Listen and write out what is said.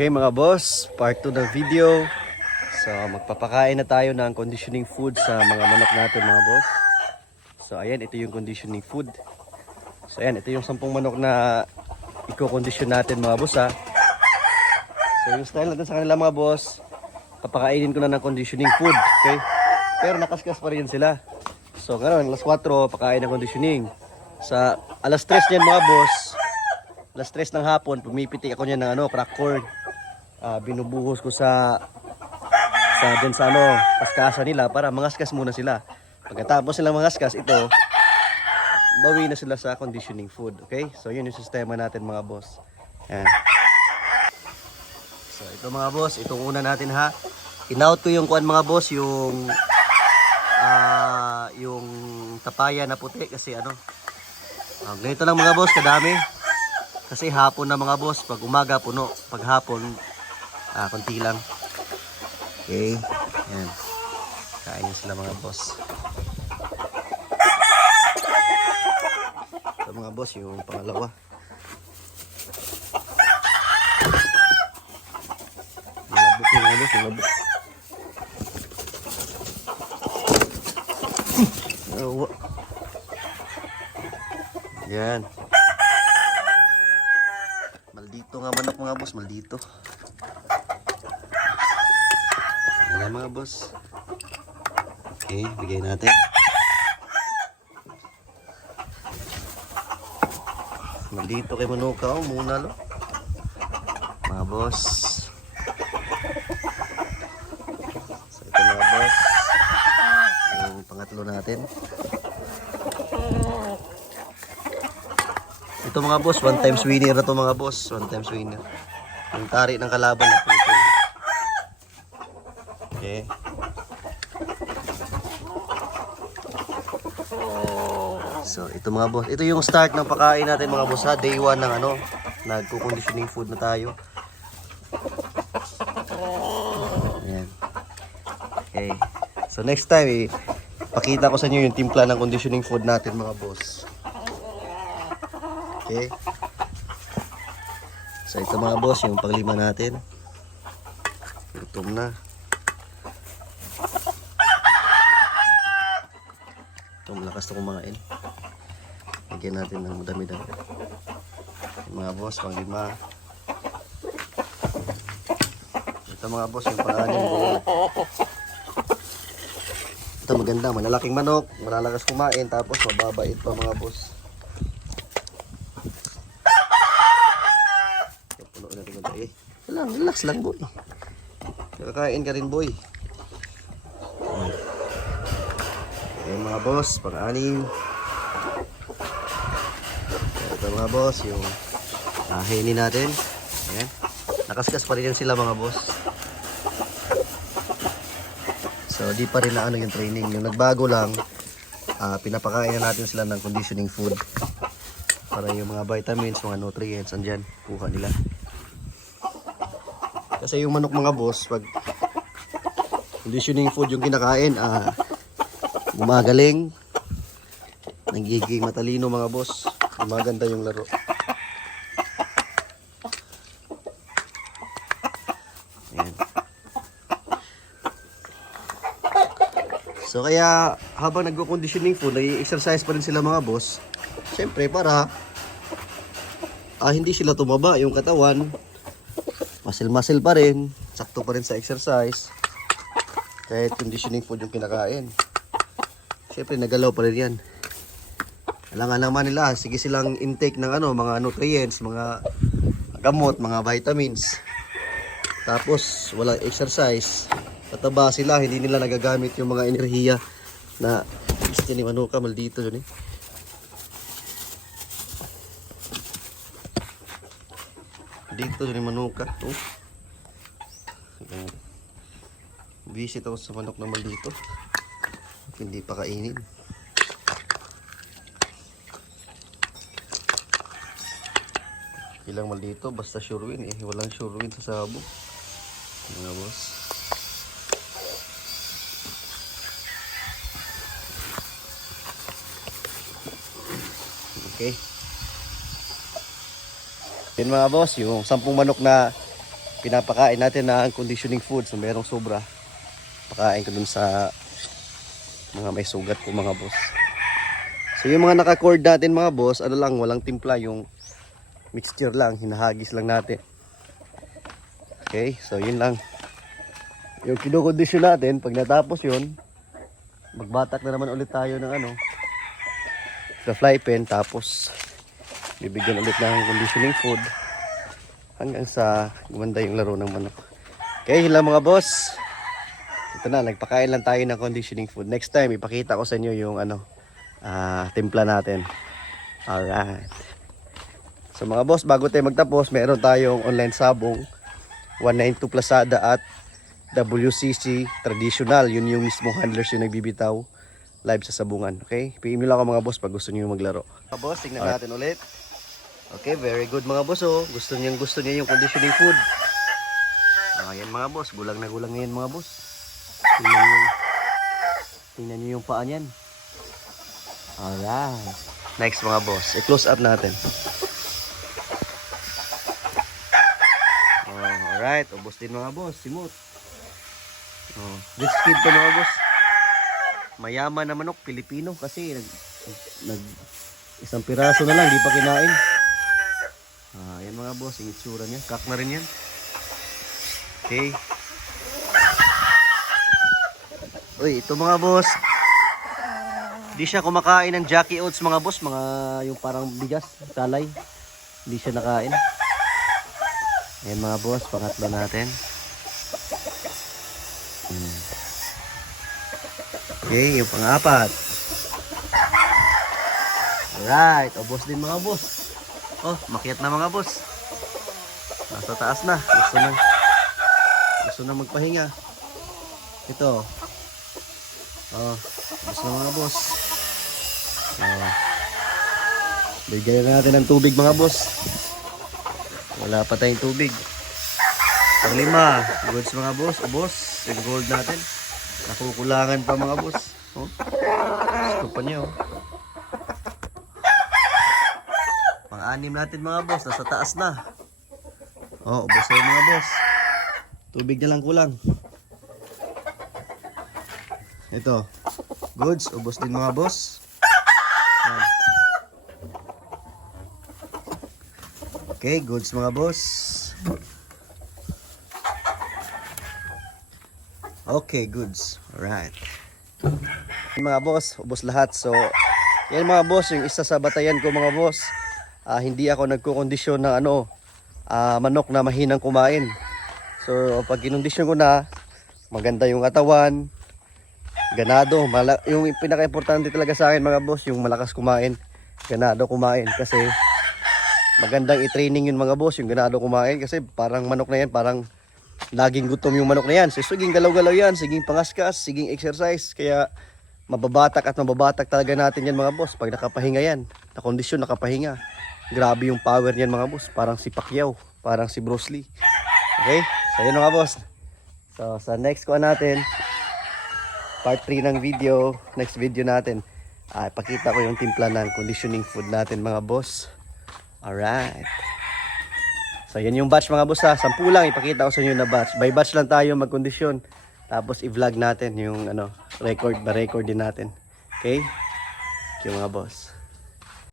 Okay mga boss, part 2 ng video. So magpapakain na tayo ng conditioning food sa mga manok natin mga boss. So ayan, ito yung conditioning food. So ayan, ito yung 10 manok na i-condition natin mga boss ha. So yung style natin sa kanila mga boss, papakainin ko na ng conditioning food, okay? Pero nakaskas pa rin sila. So ngayon, alas 4, pakain ng conditioning. Sa alas 3 niyan mga boss, alas 3 ng hapon, pumipitik ako niyan ng crack corn. Binubuhos ko sa dun sa kaskasa nila para mangaskas muna sila. Pagkatapos silang mangaskas, ito bawi na sila sa conditioning food, okay? So yun yung sistema natin mga boss. Yan. So ito mga boss, itong una natin ha. Inout ko yung kuan mga boss, yung tapaya na puti kasi ganito lang mga boss, kadami. Kasi hapon na mga boss, pag umaga puno, pag hapon konti lang. Okay, yan. Kain nyo sila mga boss. Ito mga boss, yung pangalawa. Malabot yung mga boss, malabot. Yan. Maldito nga manok mga boss, maldito. Ayan mga boss. Okay, bigay natin. Maldito kay manuka muna lo. Mga boss. So ito mga boss. Yung pangatlo natin. Ito mga boss, one times winner na to mga boss. One times winner. Yung tari ng kalaban na po ito. Okay. So ito mga boss, ito yung start ng pagkain natin mga boss ha. Day 1 ng nagko-conditioning food na tayo. Ayan. Okay. So next time pakita ko sa inyo yung timpla ng conditioning food natin mga boss. Okay. So ito mga boss, yung panglima natin. Gutom na. Ito malakas na kumain. Lagyan natin ng madami-dami. Mga boss, panglima. Ito mga boss, yung pang-anim. Ito maganda, malalaking manok, malalakas kumain, tapos mababait pa mga boss. Puno natin ito eh. Relax lang boy. Kakain ka rin boy. Ayan mga boss, pang-anim. Ito mga boss, yung heni natin. Ayan. Nakaskas pa rin sila mga boss. So di pa rin na yung training. Yung nagbago lang, pinapakain na natin sila ng conditioning food. Para yung mga vitamins, mga nutrients, andyan, kuha nila. Kasi yung manok mga boss, pag conditioning food yung kinakain, gumagaling, nagiging matalino mga boss, gumaganda yung laro. Ayan. So kaya habang nagko-conditioning food, nag-exercise pa rin sila mga boss. Siyempre para hindi sila tumaba yung katawan, muscle pa rin, sakto pa rin sa exercise. Kahit conditioning food yung kinakain. Siyempre nagalaw pa rin yan. Kailangan naman nila, sige silang intake ng mga nutrients, mga gamot, mga vitamins. Tapos walang exercise, tataba sila, hindi nila nagagamit yung mga enerhiya na gusto ni manuka, maldito yun eh. Dito yun ni manuka. Visit ako sa manok na maldito. Hindi pa kainin. Ilang maldito, basta sure win eh. Walang sure win sa sabog. Mga boss. Okay. Yan mga boss, yung 10 manok na pinapakain natin na ang conditioning food. So merong sobra, pakain ko dun sa mga may sugat po mga boss. So yung mga naka-cord natin mga boss, ano lang, walang timpla, yung mixture lang, hinahagis lang natin. Okay, so yun lang yung kinokondisyon natin. Pag natapos yun, magbatak na naman ulit tayo ng ano, sa fly pen, tapos bibigyan ulit ng conditioning food hanggang sa gumanda yung laro ng manok. Okay, hila mga boss. Ito na, nagpakain lang tayo ng conditioning food. Next time, ipakita ko sa inyo yung ano, timpla natin. Alright. So mga boss, bago tayo magtapos, meron tayong online sabong 192 Plasada at WCC Traditional. Yun yung mismong handlers yung nagbibitaw live sa sabungan. Okay, PM nyo lang ako mga boss pag gusto nyo maglaro. Mga boss, tingnan natin ulit. Okay, very good mga boss. Oh. Gusto niya yung conditioning food. Ayan mga boss, gulang na gulang ngayon mga boss. Tingnan niyo yung paa niyan. Alright. Next mga boss, i-close up natin. Alright, ubos din mga boss, simot. Rich kid to mga boss. Mayaman na manok, Pilipino kasi isang piraso na lang, di pa kinain. Ayan mga boss, yung itsura niya. Kak na rin yan. Okay. Uy, ito mga boss. Hindi siya kumakain ng Jackie Oats mga boss. Mga yung parang bigas, talay. Hindi siya nakain. Ayan mga boss, pangatlo natin. Okay, yung pang-apat. Alright, ubos din mga boss. Oh, makiat na mga boss. Nasa taas na. Gusto na magpahinga. Ito. Oh, gusto na mga boss. Bigyan na natin ng tubig mga boss. Wala pa tayong tubig. Pang-lima. Goods mga boss. Ubos. Yung gold natin. Nakukulangan pa mga boss. Oh. Gusto pa niya oh. Pang-anim natin mga boss, nasa taas na. Oh, ubos na mga boss. Tubig na lang kulang. Ito. Goods, ubos din mga boss. Yan. Okay, goods mga boss. Okay, goods. Alright. Mga boss, ubos lahat. So, yan mga boss, yung isa sa batayan ko mga boss. Hindi ako nagkukondisyon ng manok na mahinang kumain. So pag kinondisyon ko na, maganda yung katawan, ganado. Yung pinaka-importante talaga sa akin mga boss, yung malakas kumain, ganado kumain. Kasi magandang i-training yun mga boss, yung ganado kumain. Kasi parang manok na yan, parang laging gutom yung manok na yan. So siging galaw-galaw yan, siging pangaskas, siging exercise. Kaya mababatak talaga natin yan mga boss. Pag nakapahinga yan, na kondisyon, nakapahinga. Grabe yung power niyan mga boss. Parang si Pacquiao. Parang si Bruce Lee. Okay? So yun mga boss. So sa next ko natin, part 3 ng video. Next video natin, ipakita ko yung timpla ng conditioning food natin mga boss. Alright. So yan yung batch mga boss ha. 10 lang ipakita ko sa inyo na batch. By batch lang tayo magkondisyon. Tapos i-vlog natin yung record din natin. Okay? Okay mga boss.